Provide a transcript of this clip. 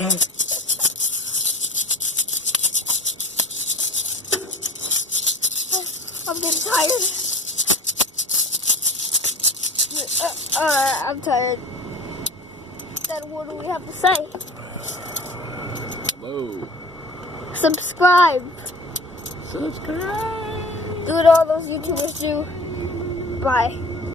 I'm getting tired. I'm tired. Then what do we have to say? Whoa. Subscribe. Subscribe. Do what all those YouTubers do. Bye.